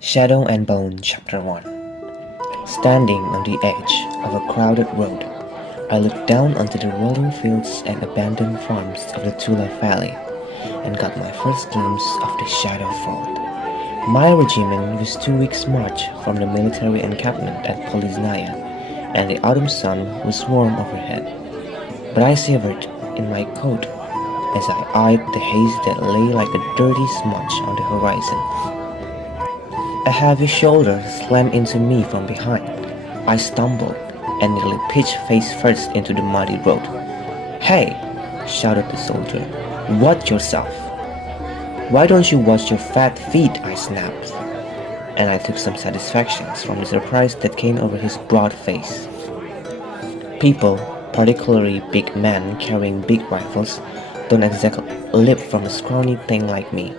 Shadow and Bone Chapter 1. Standing on the edge of a crowded road, I looked down onto the rolling fields and abandoned farms of the Tula Valley and got my first glimpse of the Shadow Fort. My regiment was 2 weeks' march from the military encampment at Poliznaya, and the autumn sun was warm overhead. But I shivered in my coat as I eyed the haze that lay like a dirty smudge on the horizon. A heavy shoulder slammed into me from behind. I stumbled and nearly pitched face first into the muddy road. "Hey!" shouted the soldier. "Watch yourself!" "Why don't you watch your fat feet?" I snapped. And I took some satisfaction from the surprise that came over his broad face. People, particularly big men carrying big rifles, don't exactly live from a scrawny thing like me.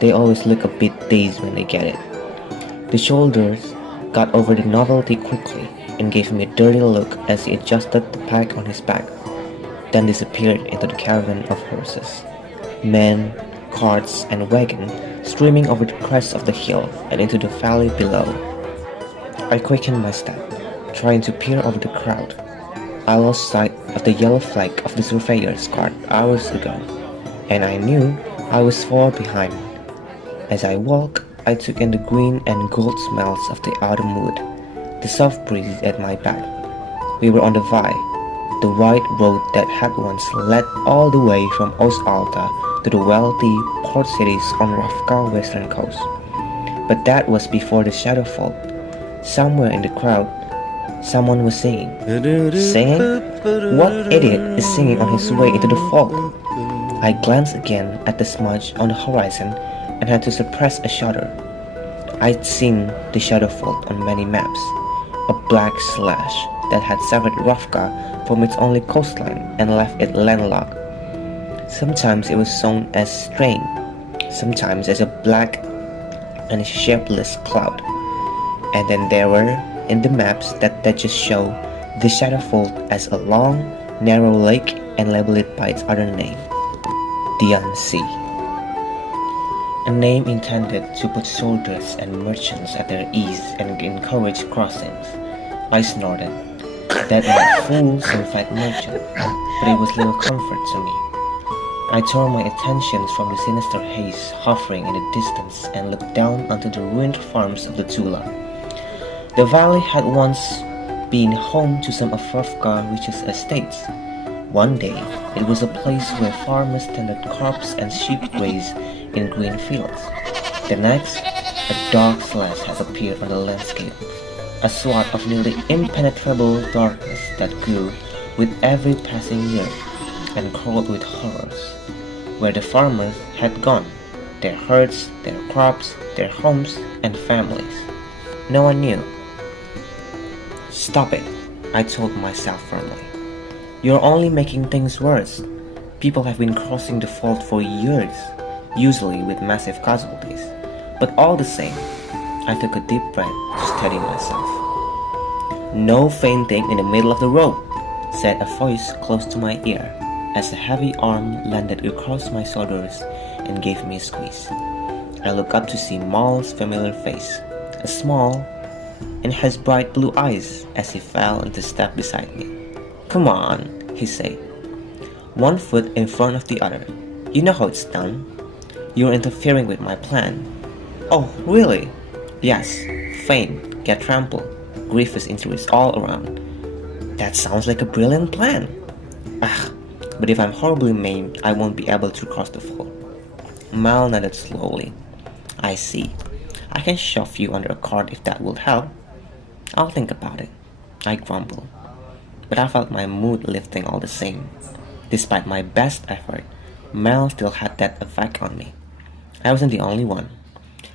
They always look a bit dazed when they get it. The shoulders got over the novelty quickly and gave me a dirty look as he adjusted the pack on his back, then disappeared into the caravan of horses. Men, carts, and wagon streaming over the crest of the hill and into the valley below. I quickened my step, trying to peer over the crowd. I lost sight of the yellow flag of the surveyor's cart hours ago, and I knew I was far behind. As I walked, I took in the green and gold smells of the autumn wood, the soft breeze at my back. We were on the Vai, the wide road that had once led all the way from Ost-Alta to the wealthy port cities on Ravka western coast. But that was before the Shadow Fort. Somewhere in the crowd, someone was singing. Singing? What idiot is singing on his way into the fog? I glanced again at the smudge on the horizon and had to suppress a shudder. I'd seen the Shadow Fort on many maps, a black slash that had severed Ravka from its only coastline and left it landlocked. Sometimes it was shown as strain, sometimes as a black and shapeless cloud, and then there were in the maps that just show the Shadow Fort as a long, narrow lake and label it by its other name, the Unsea. A name intended to put soldiers and merchants at their ease and encourage crossings. I snorted. That might fool some fat merchant, but it was little comfort to me. I tore my attention from the sinister haze hovering in the distance and looked down onto the ruined farms of the Tula. The valley had once been home to some of Ravka richest estates. One day, it was a place where farmers tended crops and sheep grazed in green fields. The next, a dark slash has appeared on the landscape, a swath of nearly impenetrable darkness that grew with every passing year and crawled with horrors. Where the farmers had gone, their herds, their crops, their homes, and families. No one knew. "Stop it," I told myself firmly. "You're only making things worse. People have been crossing the fault for years, usually with massive casualties. But all the same," I took a deep breath to steady myself. "No fainting in the middle of the road," said a voice close to my ear as a heavy arm landed across my shoulders and gave me a squeeze. I looked up to see Mal's familiar face, a small, and has bright blue eyes as he fell into step beside me. "Come on," he said, one foot in front of the other. "You know how it's done. You're interfering with my plan." "Oh, really?" "Yes. Faint, get trampled, grievous injuries all around." "That sounds like a brilliant plan." "Ah, but if I'm horribly maimed, I won't be able to cross the fort." Mal nodded slowly. "I see. I can shove you under a cart if that will help." "I'll think about it," I grumbled. But I felt my mood lifting all the same. Despite my best effort, Mel still had that effect on me. I wasn't the only one.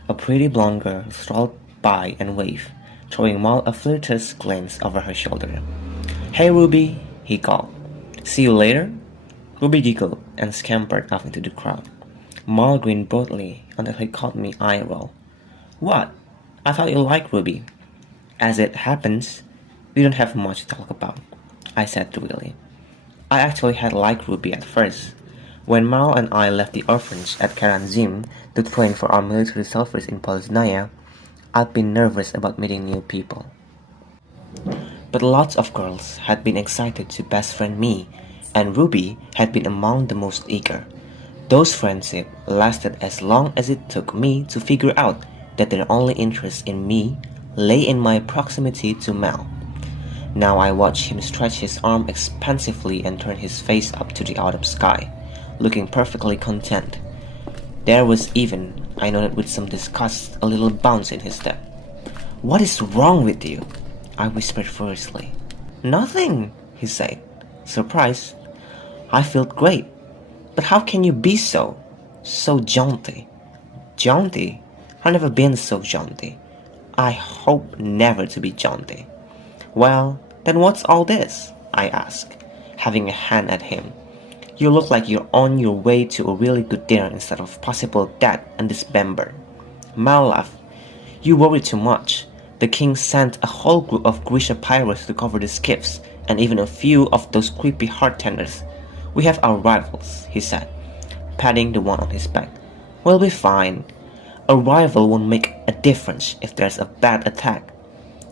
A pretty blonde girl strolled by and waved, throwing Mal a flirtatious glance over her shoulder. "Hey, Ruby," he called. "See you later?" Ruby giggled and scampered off into the crowd. Mal grinned broadly until he caught me eye roll. "What? I thought you liked Ruby." "As it happens, we don't have much to talk about," I said drearily. I actually had liked Ruby at first. When Mao and I left the orphanage at Karanzim to train for our military service in Poliznaya, I'd been nervous about meeting new people. But lots of girls had been excited to best friend me, and Ruby had been among the most eager. Those friendships lasted as long as it took me to figure out that their only interest in me lay in my proximity to Mel. Now I watched him stretch his arm expansively and turn his face up to the autumn sky, looking perfectly content. There was even, I noted with some disgust, a little bounce in his step. "What is wrong with you?" I whispered furiously. "Nothing," he said, surprised. I felt great. "But how can you be so jaunty?" "Jaunty? I've never been so jaunty. I hope never to be jaunty." "Well, then what's all this?" I asked, having a hand at him. "You look like you're on your way to a really good dinner instead of possible death and dismember." Mal laughed. "You worry too much. The king sent a whole group of Grisha pirates to cover the skiffs, and even a few of those creepy heart tenders. We have our rifles," he said, patting the one on his back. "We'll be fine. A rifle won't make a difference if there's a bad attack."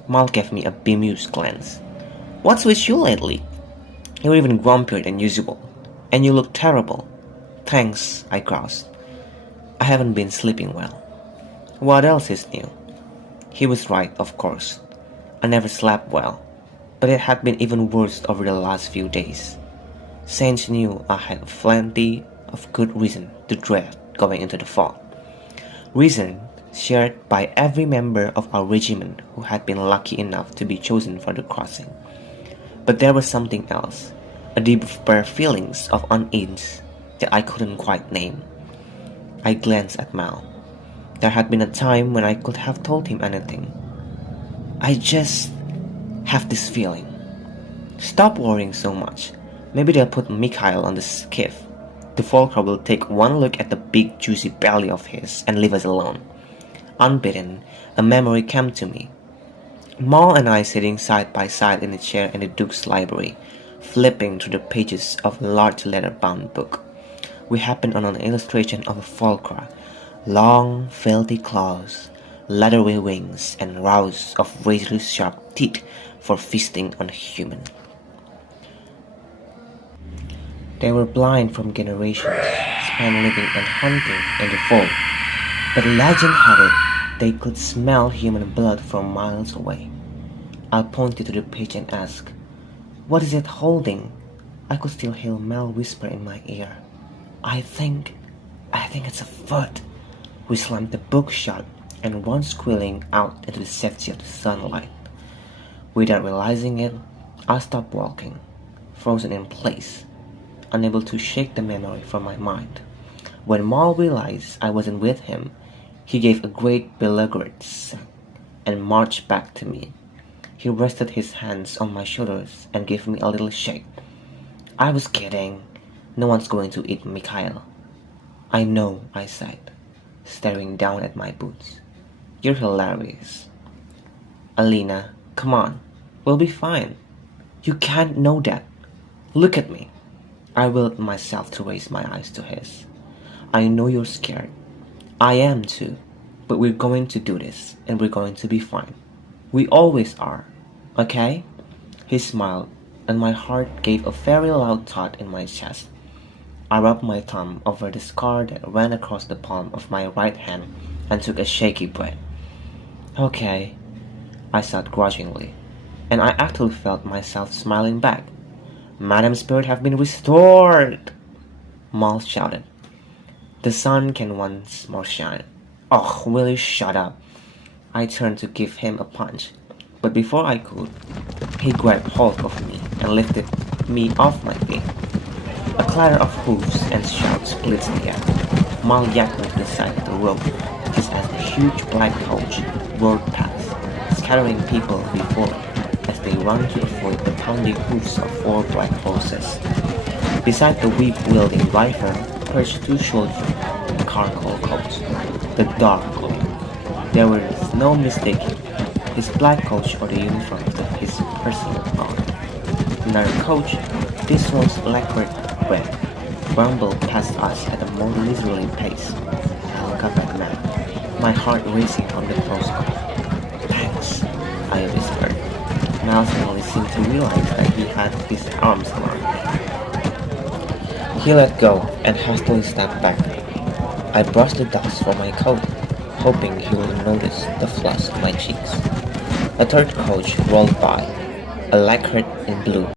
Mal gave me a bemused glance. "What's with you lately? You're even grumpier than usual. And you look terrible." "Thanks," I groused. "I haven't been sleeping well." "What else is new?" He was right, of course. I never slept well, but it had been even worse over the last few days. Saints knew I had plenty of good reason to dread going into the fall. Reason shared by every member of our regiment who had been lucky enough to be chosen for the crossing. But there was something else, a deeper feelings of unease that I couldn't quite name. I glanced at Mal. There had been a time when I could have told him anything. "I just have this feeling." "Stop worrying so much. Maybe they'll put Mikhail on the skiff. The Volker will take one look at the big juicy belly of his and leave us alone." Unbidden, a memory came to me. Mal and I sitting side by side in a chair in the Duke's library, flipping through the pages of a large leather-bound book. We happened on an illustration of a Volker, long, filthy claws, leathery wings, and rows of razor-sharp teeth for feasting on a human. They were blind from generations, spent living and hunting in the fog, but legend had it they could smell human blood from miles away. I pointed to the page and asked, "What is it holding?" I could still hear Mel whisper in my ear, I think it's a foot." We slammed the book shut and ran squealing out into the safety of the sunlight. Without realizing it, I stopped walking, frozen in place, unable to shake the memory from my mind. When Mal realized I wasn't with him, he gave a great beleaguered sigh and marched back to me. He rested his hands on my shoulders and gave me a little shake. "I was kidding. No one's going to eat Mikhail." "I know," I said, staring down at my boots. "You're hilarious." "Alina, come on. We'll be fine." "You can't know that. Look at me." I willed myself to raise my eyes to his. "I know you're scared. I am too. But we're going to do this, and we're going to be fine. We always are. Okay?" He smiled, and my heart gave a very loud thud in my chest. I rubbed my thumb over the scar that ran across the palm of my right hand and took a shaky breath. "Okay," I said grudgingly, and I actually felt myself smiling back. "Madame's spirit have been restored!" Mal shouted. "The sun can once more shine." "Oh, will you shut up?" I turned to give him a punch, but before I could, he grabbed hold of me and lifted me off my feet. A clatter of hoofs and shouts split the air. Mal yacked me to the side of the road, just as the huge black coach roared past, scattering people before it as they ran to avoid the pounding hoofs of 4 black horses. Beside the whip-wielding driver perched 2 soldiers in charcoal coats, the dark blue. There was no mistaking his black coat or the uniform of his personal guard. Another coach, this one's lacquered red, rumbled past us at a more leisurely pace. I looked up at Matt, my heart racing from the close call. I whispered. Miles suddenly seemed to realize that he had his arms around me. He let go and hastily stepped back. I brushed the dust from my coat, hoping he wouldn't notice the flush on my cheeks. A third coach rolled by, a lacquered in blue.